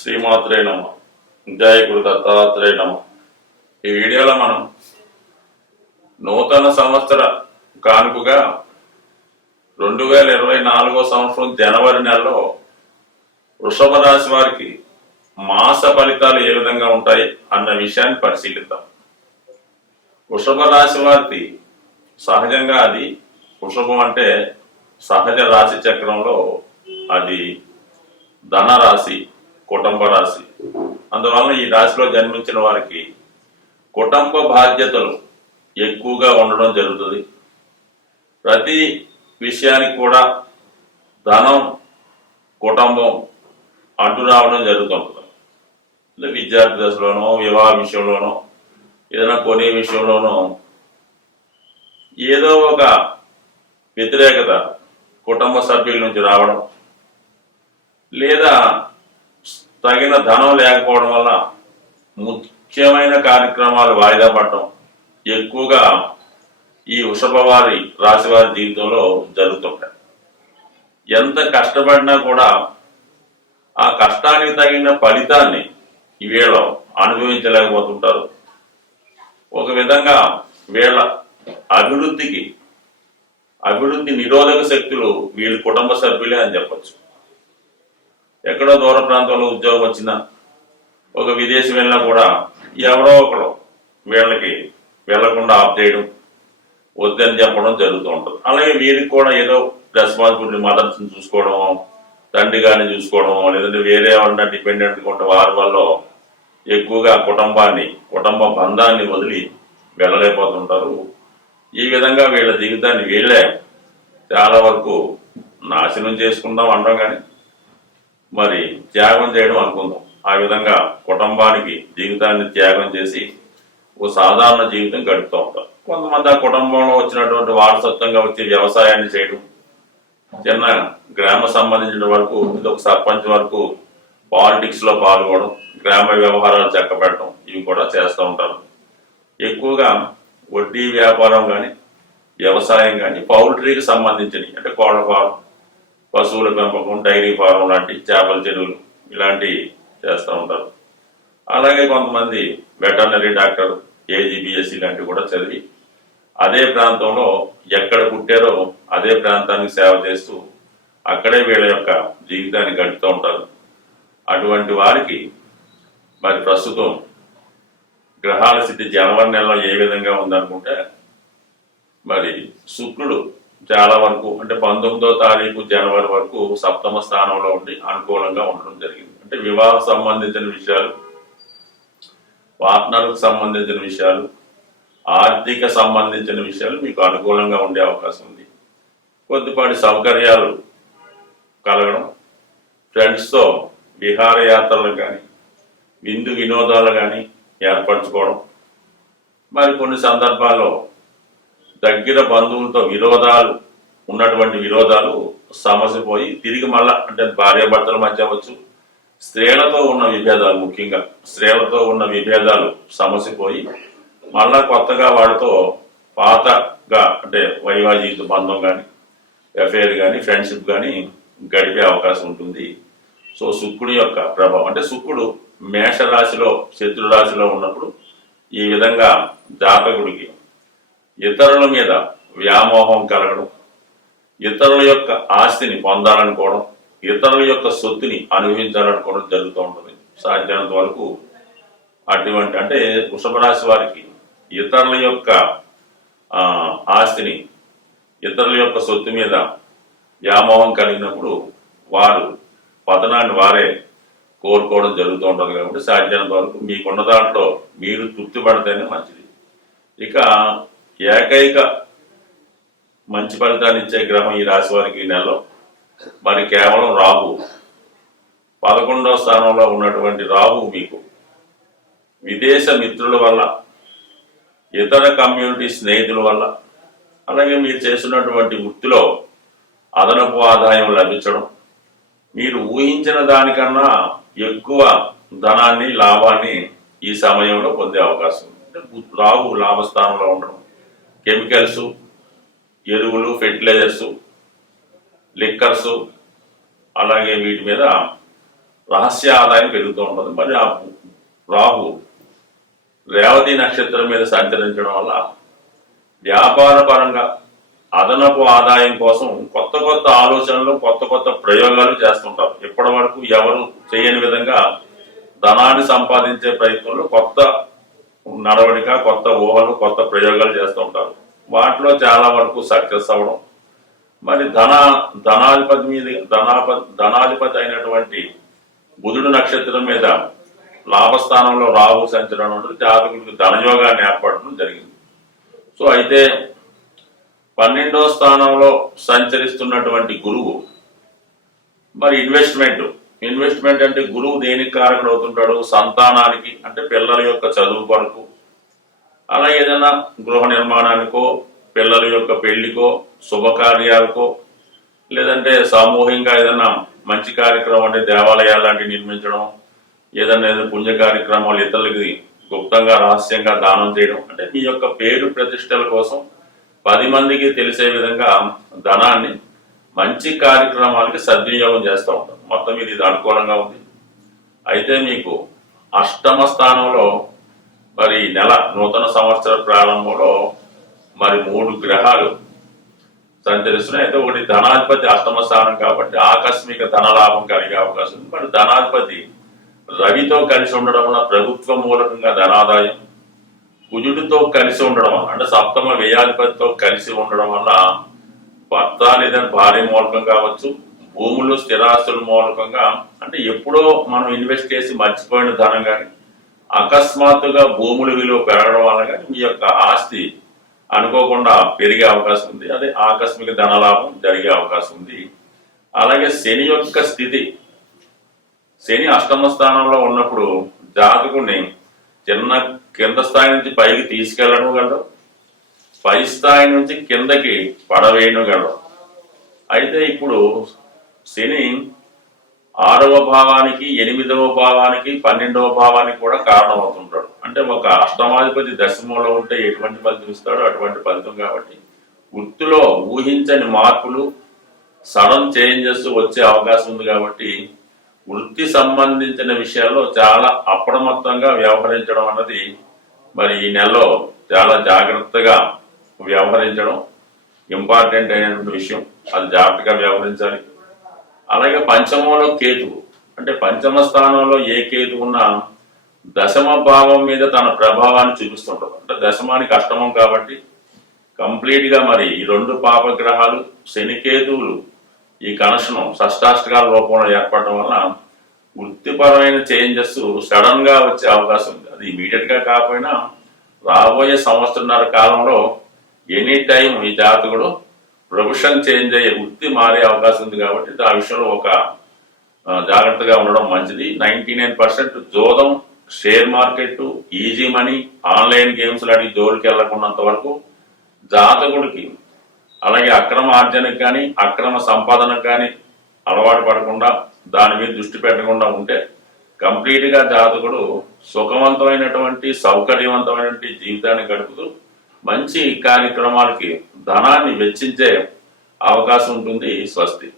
శ్రీమాత్రే నమ. జయ గురు దత్తాత్రేయ నమ. ఈ వీడియోలో మనం నూతన సంవత్సర కానుకగా 2024 సంవత్సరం జనవరి నెలలో వృషభ రాశి వారికి మాస ఫలితాలు ఏ విధంగా ఉంటాయి అన్న విషయాన్ని పరిశీలిద్దాం. వృషభ రాశి వారికి సహజంగా అది వృషభం అంటే సహజ రాశి చక్రంలో అది ధనరాశి, కుటుంబ రాశి. అందువలన ఈ రాశిలో జన్మించిన వారికి కుటుంబ బాధ్యతలు ఎక్కువగా ఉండడం జరుగుతుంది. ప్రతి విషయానికి కూడా ధనం, కుటుంబం అడ్డు రావడం జరుగుతుంటుంది. విద్యార్థి దశలోనో, వివాహ విషయంలోనో, ఏదైనా కొనే విషయంలోనో ఏదో ఒక వ్యతిరేకత కుటుంబ సభ్యుల నుంచి రావడం, లేదా తగిన ధనం లేకపోవడం వల్ల ముఖ్యమైన కార్యక్రమాలు వాయిదా పడటం ఎక్కువగా ఈ వృషభ వారి రాశి వారి జీవితంలో జరుగుతుంటాయి. ఎంత కష్టపడినా కూడా ఆ కష్టానికి తగిన ఫలితాన్ని వీళ్ళ అనుభవించలేకపోతుంటారు. ఒక విధంగా వీళ్ళ అభివృద్ధి నిరోధక శక్తులు వీళ్ళ కుటుంబ సభ్యులే అని చెప్పచ్చు. ఎక్కడో దూర ప్రాంతంలో ఉద్యోగం వచ్చినా, ఒక విదేశీ వెళ్ళినా కూడా ఎవరో ఒకరు వీళ్ళకి వెళ్లకుండా ఆఫ్ చేయడం, వద్దని చెప్పడం జరుగుతూ ఉంటుంది. అలాగే వీరికి కూడా ఏదో రెస్పాన్సిబిలిటీ, మదర్స్ని చూసుకోవడమో, తండ్రి గారిని చూసుకోవడమో, లేదంటే వేరే ఎవరన్నా డిపెండెంట్గా ఉంటే వారి వల్ల ఎక్కువగా కుటుంబ బంధాన్ని వదిలి వెళ్ళలేకపోతుంటారు. ఈ విధంగా వీళ్ళ జీవితాన్ని వీళ్ళే చాలా వరకు నాశనం చేసుకుందాం అంటాం, కానీ మరి త్యాగం చేయడం అనుకుందాం. ఆ విధంగా కుటుంబానికి జీవితాన్ని త్యాగం చేసి ఓ సాధారణ జీవితం గడుపుతూ ఉంటారు. కొంతమంది ఆ కుటుంబంలో వచ్చినటువంటి వారసత్వంగా వచ్చే వ్యవసాయాన్ని చేయడం, చిన్న గ్రామ సంబంధించిన వరకు ఒక సర్పంచ్ వరకు పాలిటిక్స్ లో పాల్గొనడం, గ్రామ వ్యవహారాలు చక్కబెట్టడం, ఇవి కూడా చేస్తూ ఉంటారు. ఎక్కువగా వడ్డీ వ్యాపారం కానీ, వ్యవసాయం కానీ, పౌల్ట్రీకి సంబంధించినవి అంటే కోళ్ల ఫారం, పశువుల పెంపకం, డైరీ ఫారం లాంటి, చేపల చెరువులు ఇలాంటివి చేస్తూ ఉంటారు. అలాగే కొంతమంది వెటర్నరీ డాక్టర్, AGBSC లాంటివి కూడా చదివి అదే ప్రాంతంలో ఎక్కడ పుట్టారో అదే ప్రాంతానికి సేవ చేస్తూ అక్కడే వీళ్ళ యొక్క జీవితాన్ని గడుపుతూ ఉంటారు. అటువంటి వారికి మరి ప్రస్తుతం గ్రహాల స్థితి జనవరి నెలలో ఏ విధంగా ఉందనుకుంటే, మరి శుక్రుడు చాలా వరకు అంటే 19వ తారీఖు జనవరి వరకు సప్తమ స్థానంలో ఉండి అనుకూలంగా ఉండడం జరిగింది. అంటే వివాహ సంబంధించిన విషయాలు, పార్ట్నర్కు సంబంధించిన విషయాలు, ఆర్థిక సంబంధించిన విషయాలు మీకు అనుకూలంగా ఉండే అవకాశం ఉంది. కొద్దిపాటి సౌకర్యాలు కలగడం, ఫ్రెండ్స్తో విహారయాత్రలు కానీ, విందు వినోదాలు కానీ ఏర్పరచుకోవడం, మరి కొన్ని సందర్భాల్లో దగ్గర బంధువులతో ఉన్నటువంటి విరోధాలు సమసిపోయి తిరిగి మళ్ళా అంటే భార్యాభర్తల మధ్య అవ్వచ్చు, స్త్రీలతో ఉన్న విభేదాలు, ముఖ్యంగా స్త్రీలతో ఉన్న విభేదాలు సమసిపోయి మళ్ళా కొత్తగా వాడితో పాతగా అంటే వైవాహిక బంధం కానీ, అఫేర్ కానీ, ఫ్రెండ్షిప్ కానీ గడిపే అవకాశం ఉంటుంది. సో శుక్రుడి యొక్క ప్రభావం అంటే శుక్రుడు మేషరాశిలో, శత్రు రాశిలో ఉన్నప్పుడు ఈ విధంగా జాతకుడికి ఇతరుల మీద వ్యామోహం కలగడం, ఇతరుల యొక్క ఆస్తిని పొందాలనుకోవడం, ఇతరుల యొక్క సొత్తుని అనుభవించాలనుకోవడం జరుగుతూ ఉంటుంది. సాధ్యమైనంత వరకు అటువంటి అంటే వృషభ రాశి వారికి ఇతరుల యొక్క ఆస్తిని, ఇతరుల యొక్క సొత్తు మీద వ్యామోహం కలిగినప్పుడు వారు పతనాన్ని వారే కోరుకోవడం జరుగుతూ ఉంటుంది. కాబట్టి సాధ్యమైనంత వరకు మీకున్న దాంట్లో మీరు తృప్తి పడితేనే మంచిది. ఇక ఏకైక మంచి ఫలితాన్ని ఇచ్చే గ్రహం ఈ రాశి వారికి ఈ నెలలో మరి కేవలం రాహు. 11వ స్థానంలో ఉన్నటువంటి రాహు మీకు విదేశ మిత్రుల వల్ల, ఇతర కమ్యూనిటీ స్నేహితుల వల్ల, అలాగే మీరు చేస్తున్నటువంటి వృత్తిలో అదనపు ఆదాయం లభించడం, మీరు ఊహించిన దానికన్నా ఎక్కువ ధనాన్ని, లాభాన్ని ఈ సమయంలో పొందే అవకాశం ఉంది. అంటే రాహు లాభస్థానంలో ఉండడం, కెమికల్స్, ఎరువులు, ఫెర్టిలైజర్స్, లిక్కర్స్, అలాగే వీటి మీద రహస్య ఆదాయం పెరుగుతూ ఉంటుంది. మరి ఆ రాహు రేవతి నక్షత్రం మీద సంచరించడం వల్ల వ్యాపార పరంగా అదనపు ఆదాయం కోసం కొత్త కొత్త ఆలోచనలు, కొత్త కొత్త ప్రయోగాలు చేస్తుంటారు. ఇప్పటి వరకు ఎవరు చేయని విధంగా ధనాన్ని సంపాదించే ప్రయత్నంలో కొత్త నడవడిక, కొత్త ఊహలు, కొత్త ప్రయోగాలు చేస్తూ ఉంటారు. వాటిలో చాలా వరకు సక్సెస్ అవ్వడం, మరి ధనాధిపతి మీద ధనాధిపతి అయినటువంటి బుధుడు నక్షత్రం మీద లాభస్థానంలో రాహు సంచలనం ఉంటుంది. జాతకుడికి ధనయోగాన్ని ఏర్పడడం జరిగింది. సో అయితే 12వ స్థానంలో సంచరిస్తున్నటువంటి గురువు మరి ఇన్వెస్ట్మెంట్ అంటే గురువు దేనికి కారకుడు అవుతుంటాడు? సంతానానికి, అంటే పిల్లల యొక్క చదువు కొరకు, అలా ఏదైనా గృహ నిర్మాణానికో, పిల్లల యొక్క పెళ్లికో, శుభకార్యాలకో, లేదంటే సామూహికంగా ఏదైనా మంచి కార్యక్రమం అంటే దేవాలయాలు లాంటివి నిర్మించడం, ఏదైనా పుణ్య కార్యక్రమాలు ఇతరులకి గుప్తంగా రహస్యంగా దానం చేయడం, అంటే మీ యొక్క పేరు ప్రతిష్టల కోసం 10 మందికి తెలిసే విధంగా ధనాన్ని మంచి కార్యక్రమాలకి సద్వినియోగం చేస్తూ ఉంటాం. మొత్తం ఇది అనుకూలంగా ఉంది. అయితే మీకు 8వ స్థానంలో మరి నెల నూతన సంవత్సర ప్రారంభంలో మరి 3 గ్రహాలు సంచరిస్తున్నాయి. అయితే ఒకటి ధనాధిపతి 8వ స్థానం కాబట్టి ఆకస్మిక ధనలాభం కలిగే అవకాశం ఉంది. మరి ధనాధిపతి రవితో కలిసి ఉండడం వల్ల ప్రభుత్వ మూలకంగా ధనాదాయం, కుజుడితో కలిసి ఉండడం వల్ల అంటే 7వ వ్యయాధిపతితో కలిసి ఉండడం వల్ల భర్త లేదా భార్య మూలకం కావచ్చు, భూములు స్థిరాస్తుల మూలకంగా అంటే ఎప్పుడో మనం ఇన్వెస్ట్ చేసి మర్చిపోయిన ధనం కానీ, అకస్మాత్తుగా భూముల విలువ పెరగడం వల్ల కానీ మీ యొక్క ఆస్తి అనుకోకుండా పెరిగే అవకాశం ఉంది. అదే ఆకస్మిక ధనలాభం జరిగే అవకాశం ఉంది. అలాగే శని యొక్క స్థితి, శని 8వ స్థానంలో ఉన్నప్పుడు జాతకుడిని కింద స్థాయి నుంచి పైకి తీసుకెళ్ళడం గలడు, పై స్థాయి నుంచి కిందకి పడవేయడం గలడు. అయితే ఇప్పుడు శని 6వ భావానికి, 8వ భావానికి, 12వ భావానికి కూడా కారణమవుతుంటాడు. అంటే ఒక అష్టమాధిపతి దశమంలో ఉంటే ఎటువంటి ఫలితం ఇస్తాడో అటువంటి ఫలితం. కాబట్టి వృత్తిలో ఊహించని మార్పులు, సడన్ చేంజెస్ వచ్చే అవకాశం ఉంది. కాబట్టి వృత్తి సంబంధించిన విషయాల్లో చాలా అప్రమత్తంగా వ్యవహరించడం అన్నది మరి ఈ నెలలో చాలా జాగ్రత్తగా వ్యవహరించడం ఇంపార్టెంట్ అయినటువంటి విషయం. అది జాగ్రత్తగా వ్యవహరించాలి. అలాగే పంచమంలో కేతువు, అంటే 5వ స్థానంలో ఏ కేతు ఉన్నా 10వ భావం మీద తన ప్రభావాన్ని చూపిస్తుంటాడు. అంటే దశమానికి అష్టమం కాబట్టి కంప్లీట్ గా మరి ఈ 2 పాపగ్రహాలు శనికేతువులు ఈ కనెక్షన్ షష్టాష్టకాల రూపంలో ఏర్పడడం వల్ల వృత్తిపరమైన చేంజెస్ సడన్ గా వచ్చే అవకాశం ఉంది. అది ఇమీడియట్ గా కాకపోయినా రాబోయే సంవత్సరన్నర కాలంలో ఎనీ టైం ఈ జాతకుడు ప్రొఫెషన్ చేంజ్ అయ్యే, వృత్తి మారే అవకాశం ఉంది. కాబట్టి ఆ విషయంలో ఒక జాగ్రత్తగా ఉండడం మంచిది. 99% జోదం, share market, easy money, online games లాంటి జోలికి వెళ్లకున్నంత వరకు జాతకుడికి, అలాగే అక్రమ ఆర్జనకు కానీ అక్రమ సంపాదనకు కానీ అలవాటు పడకుండా, దాని మీద దృష్టి పెట్టకుండా ఉంటే కంప్లీట్ గా జాతకుడు సుఖవంతమైనటువంటి సౌకర్యవంతమైనటువంటి జీవితాన్ని గడుపుతూ మంచి కార్యక్రమాలకి ధనాన్ని వెచ్చించే అవకాశం ఉంటుంది. స్వస్తి.